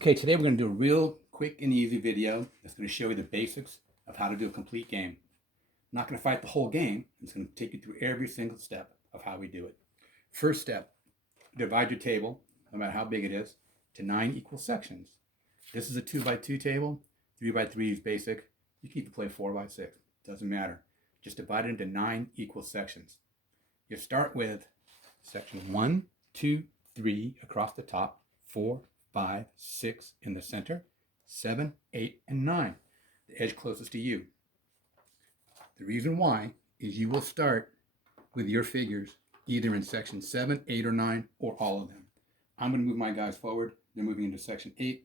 Okay, today we're going to do a real quick and easy video that's going to show you the basics of how to do a complete game. I'm not going to fight the whole game. I'm just going to take you through every single step of how we do it. First step, divide your table, no matter how big it is, to 9 equal sections. This is a 2x2 table. 3x3 is basic. You can even play 4x6. Doesn't matter. Just divide it into 9 equal sections. You start with section 1, 2, 3 across the top, 4, 5, 6 in the center, 7, 8, and 9, the edge closest to you. The reason why is you will start with your figures either in section 7, 8, or 9, or all of them. I'm going to move my guys forward. They're moving into section 8.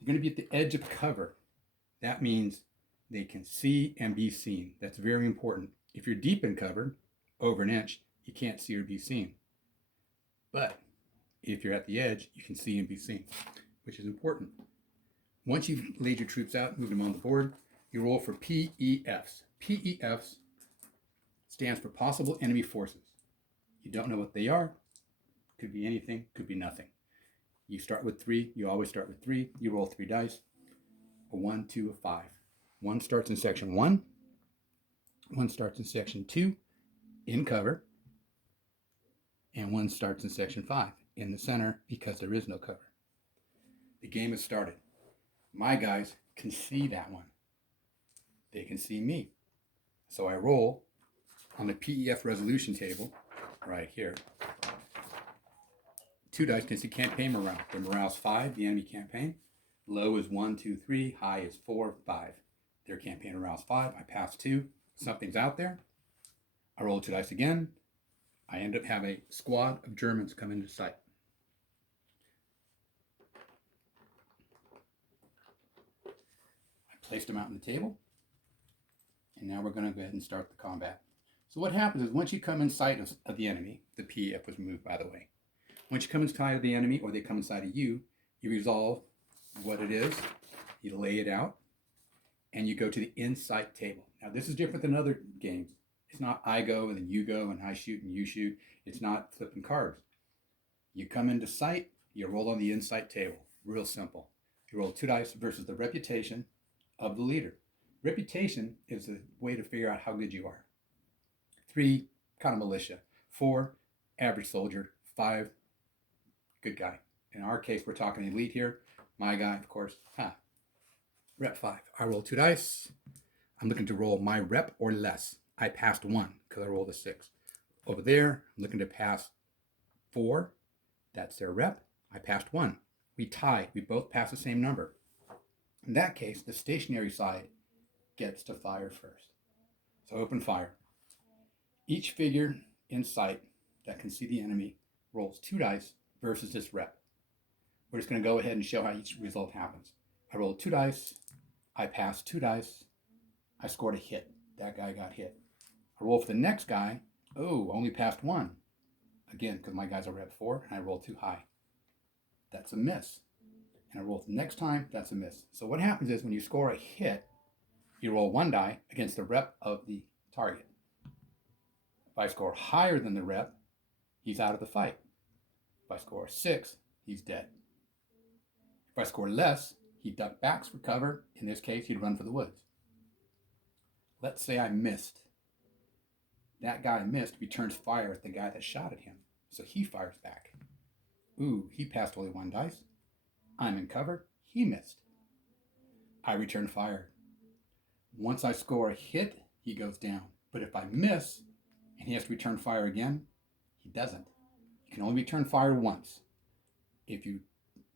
They're going to be at the edge of cover. That means they can see and be seen. That's very important. If you're deep in cover, over an inch, you can't see or be seen. But if you're at the edge, you can see and be seen, which is important. Once you've laid your troops out, moved them on the board, you roll for PEFs. PEFs stands for possible enemy forces. You don't know what they are. Could be anything, could be nothing. You start with 3. You always start with 3. You roll 3 dice. A 1, 2, a 5. 1 starts in section 1. 1 starts in section 2, in cover. And 1 starts in section 5, in the center, because there is no cover. The game has started. My guys can see that one. They can see me. So I roll on the PEF resolution table right here. 2 dice because you campaign morale. The morale's 5, the enemy campaign. Low is 1, 2, 3. High is 4, 5. Their campaign morale's 5. I pass 2. Something's out there. I roll 2 dice again. I end up having a squad of Germans come into sight. I placed them out on the table. And now we're going to go ahead and start the combat. So what happens is once you come in sight of the enemy, the PEF was moved, by the way. Once you come in sight of the enemy or they come inside of you, you resolve what it is, you lay it out, and you go to the in-sight table. Now this is different than other games. It's not I go and then you go and I shoot and you shoot. It's not flipping cards. You come into sight, you roll on the in-sight table. Real simple. You roll 2 dice versus the reputation of the leader. Reputation is a way to figure out how good you are. 3, kind of militia. 4, average soldier. 5, good guy. In our case, we're talking elite here. My guy, of course, rep 5. I roll 2 dice. I'm looking to roll my rep or less. I passed 1 because I rolled a 6. Over there, I'm looking to pass 4. That's their rep. I passed 1. We tied. We both passed the same number. In that case, the stationary side gets to fire first. So open fire. Each figure in sight that can see the enemy rolls 2 dice versus this rep. We're just going to go ahead and show how each result happens. I rolled 2 dice. I passed 2 dice. I scored a hit. That guy got hit. I roll for the next guy. Oh, only passed 1. Again, because my guys are rep 4, and I rolled too high. That's a miss. And I roll the next time, that's a miss. So what happens is when you score a hit, you roll 1 die against the rep of the target. If I score higher than the rep, he's out of the fight. If I score a 6, he's dead. If I score less, he duck backs for cover. In this case, he'd run for the woods. Let's say I missed. That guy missed, returns fire at the guy that shot at him. So he fires back. Ooh, he passed only 1 dice. I'm in cover. He missed. I return fire. Once I score a hit, he goes down. But if I miss, and he has to return fire again, he doesn't. You can only return fire once. If you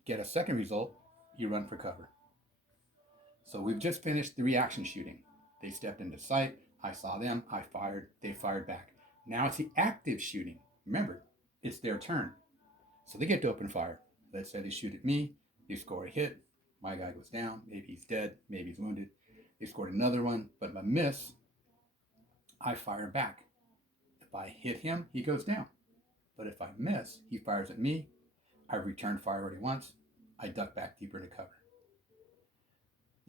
get a second result, you run for cover. So we've just finished the reaction shooting. They stepped into sight. I saw them. I fired. They fired back. Now it's the active shooting. Remember, it's their turn. So they get to open fire. Let's say they shoot at me. They score a hit. My guy goes down. Maybe he's dead. Maybe he's wounded. They scored another one. But if I miss, I fire back. If I hit him, he goes down. But if I miss, he fires at me. I return fire already once. I duck back deeper into cover.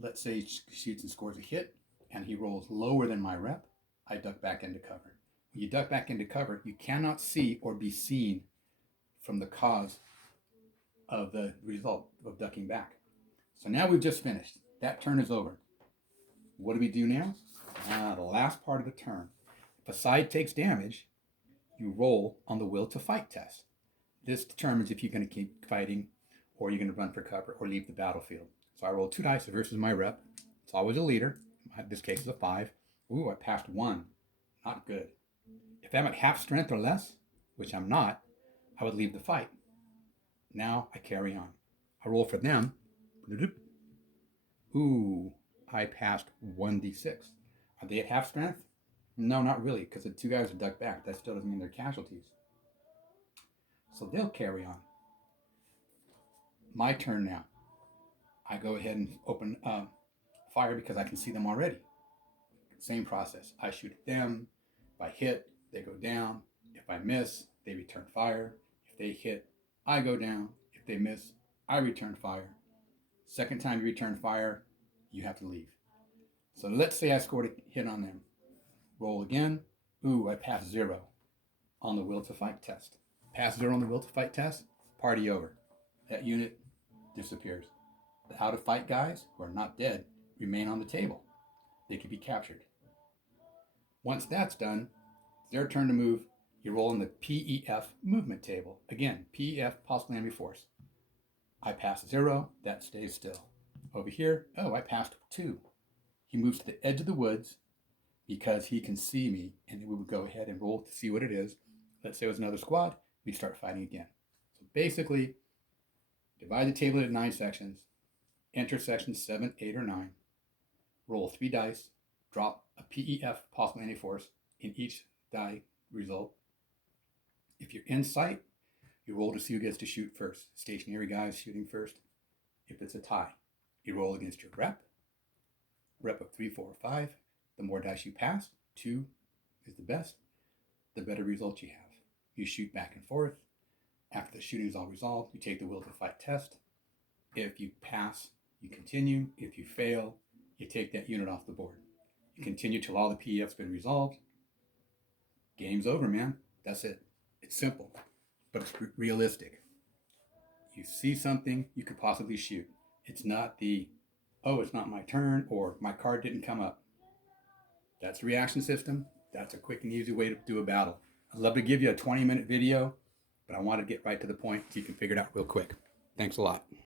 Let's say he shoots and scores a hit, and he rolls lower than my rep. I duck back into cover. When you duck back into cover, you cannot see or be seen from the cause of the result of ducking back. So now we've just finished. That turn is over. What do we do now? The last part of the turn. If a side takes damage, you roll on the will to fight test. This determines if you're going to keep fighting or you're going to run for cover or leave the battlefield. So I roll 2 dice versus my rep. It's always a leader. In this case, it's a 5. Ooh, I passed 1. Not good. If I'm at half strength or less, which I'm not, I would leave the fight. Now I carry on. I roll for them. Ooh, I passed 1d6. Are they at half strength? No, not really, because the 2 guys are ducked back. That still doesn't mean they're casualties. So they'll carry on. My turn now. I go ahead and open fire because I can see them already. Same process. I shoot at them. If I hit, they go down. If I miss, they return fire. If they hit, I go down. If they miss, I return fire. Second time you return fire, you have to leave. So let's say I scored a hit on them. Roll again. Ooh, I passed 0 on the will to fight test. Pass 0 on the will to fight test, party over. That unit disappears. The out of fight guys who are not dead remain on the table. They can be captured. Once that's done, it's their turn to move. You roll in the PEF movement table. Again, PEF, possible enemy force. I pass 0, that stays still. Over here, oh, I passed 2. He moves to the edge of the woods because he can see me, and we would go ahead and roll to see what it is. Let's say it was another squad, we start fighting again. So basically, divide the table into 9 sections, enter sections 7, 8, or 9, roll 3 dice, drop a PEF, possible enemy force, in each die result. If you're in sight, you roll to see who gets to shoot first. Stationary guys shooting first. If it's a tie, you roll against your rep of 3, 4, or 5. The more dice you pass, 2 is the best, the better result you have. You shoot back and forth. After the shooting is all resolved, you take the will to fight test. If you pass, you continue. If you fail, you take that unit off the board. You continue till all the PEF's been resolved. Game's over, man. That's it. It's simple, but it's realistic. You see something you could possibly shoot. It's not the, oh, it's not my turn, or my card didn't come up. That's a reaction system. That's a quick and easy way to do a battle. I'd love to give you a 20-minute video, but I want to get right to the point so you can figure it out real quick. Thanks a lot.